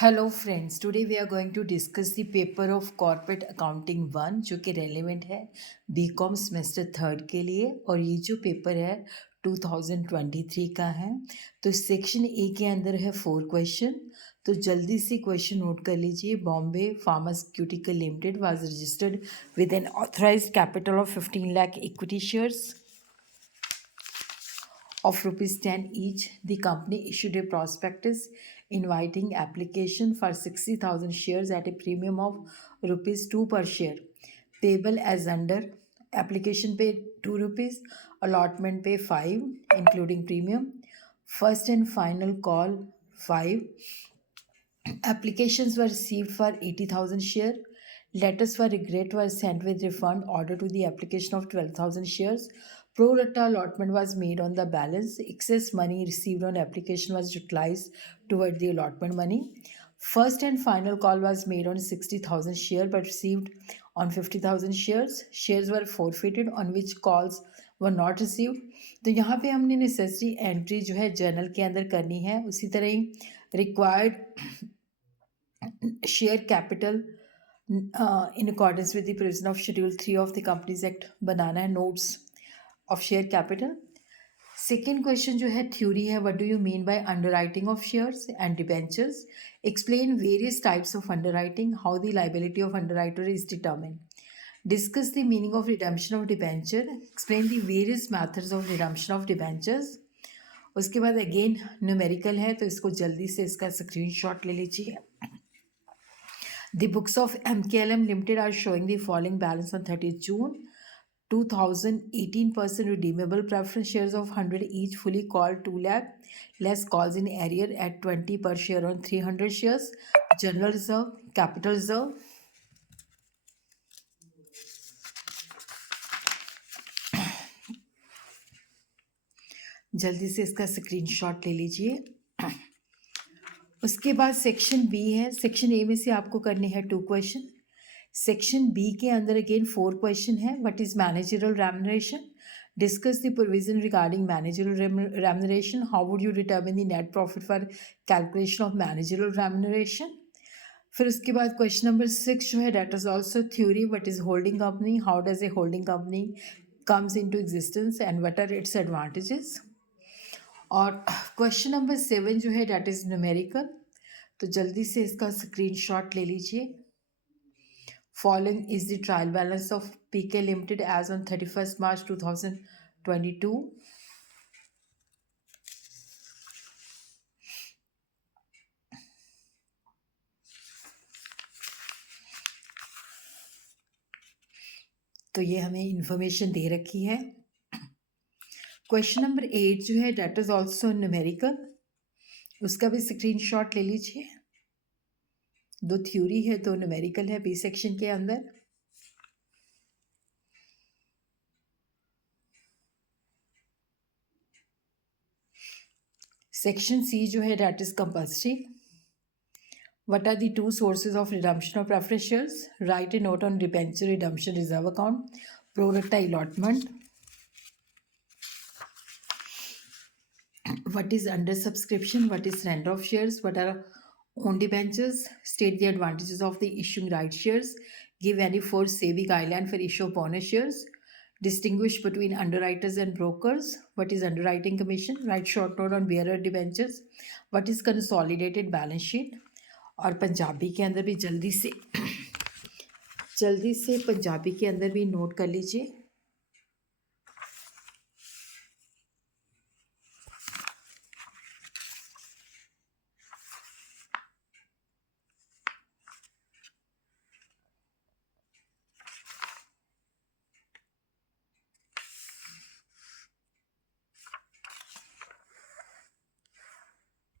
Hello friends, today we are going to discuss the paper of corporate accounting 1 जो कि relevant है BCom semester third के लिए। और ये जो पेपर है 2023 का है। तो सेक्शन ए के अंदर है 4 क्वेश्चन। तो जल्दी से क्वेश्चन नोट कर लीजिए। Bombay pharmaceutical limited was registered with N authorised capital of 15 lakh equity shares of rupees 10 each. The company issued a prospectus inviting application for 60,000 shares at a premium of rupees 2 per share, payable as under. Application pay 2 rupees, allotment pay 5 including premium, first and final call 5. Applications were received for 80,000 share. Letters for regret were sent with refund order to the application of 12,000 shares. Pro rata allotment was made on the balance. Excess money received on application was utilized toward the allotment money. First and final call was made on 60,000 share but received on 50,000 shares. Shares were forfeited on which calls were not received. तो यहाँ पे हमने necessary entry जो है journal के अंदर करनी है। उसी तरह ही required share capital in accordance with the provision of Schedule 3 of the Companies Act बनाना है notes of share capital. Second question जो है theory है, what do you mean by underwriting of shares and debentures? Explain various types of underwriting, how the liability of underwriter is determined. Discuss the meaning of redemption of debenture. Explain the various methods of redemption of debentures. उसके बाद again numerical है तो इसको जल्दी से इसका screenshot ले लीजिए. The books of MKLM Limited are showing the following balance on 30th June. 2018% redeemable preference shares of 100 each, fully called 2 lakh, less calls in arrear at 20 per share on 300 shares. General reserve, capital reserve. जल्दी से इसका screenshot ले लीजिए. उसके बाद section B है. Section A में से आपको करने हैं 2 क्वेश्चन. सेक्शन बी के अंदर अगेन 4 क्वेश्चन है. What is managerial remuneration? Discuss the provision regarding managerial remuneration. How would you determine the net profit for calculation of managerial remuneration. फिर उसके बाद क्वेश्चन नंबर 6 जो है that is also theory. What is holding company? How does a holding company comes into existence and what are its advantages. और question number 7 जो है that is numerical. तो जल्दी से इसका स्क्रीनशॉट ले लीजिए. Following is the trial balance of PK Limited as on 31st March 2022. तो ये हमें इंफॉर्मेशन दे रखी है. क्वेश्चन नंबर 8 जो है दैट इज ऑल्सो न्यूमेरिकल. उसका भी स्क्रीनशॉट ले लीजिए. 2 थ्योरी है, 2 न्यूमेरिकल है बी सेक्शन के अंदर. सेक्शन सी जो है that is compulsory. What are the 2 sources of redemption of preference shares? Write a note on debenture redemption reserve account, pro rata allotment. What is under subscription? What is surrender of shares? What are own debentures? State the advantages of the issuing right shares. Give any forced SEBI guideline for issue of bonus shares. Distinguish between underwriters and brokers. What is underwriting commission? Write short note on bearer debentures. What is consolidated balance sheet? और पंजाबी के अंदर भी जल्दी से पंजाबी के अंदर भी note कर लीजिए.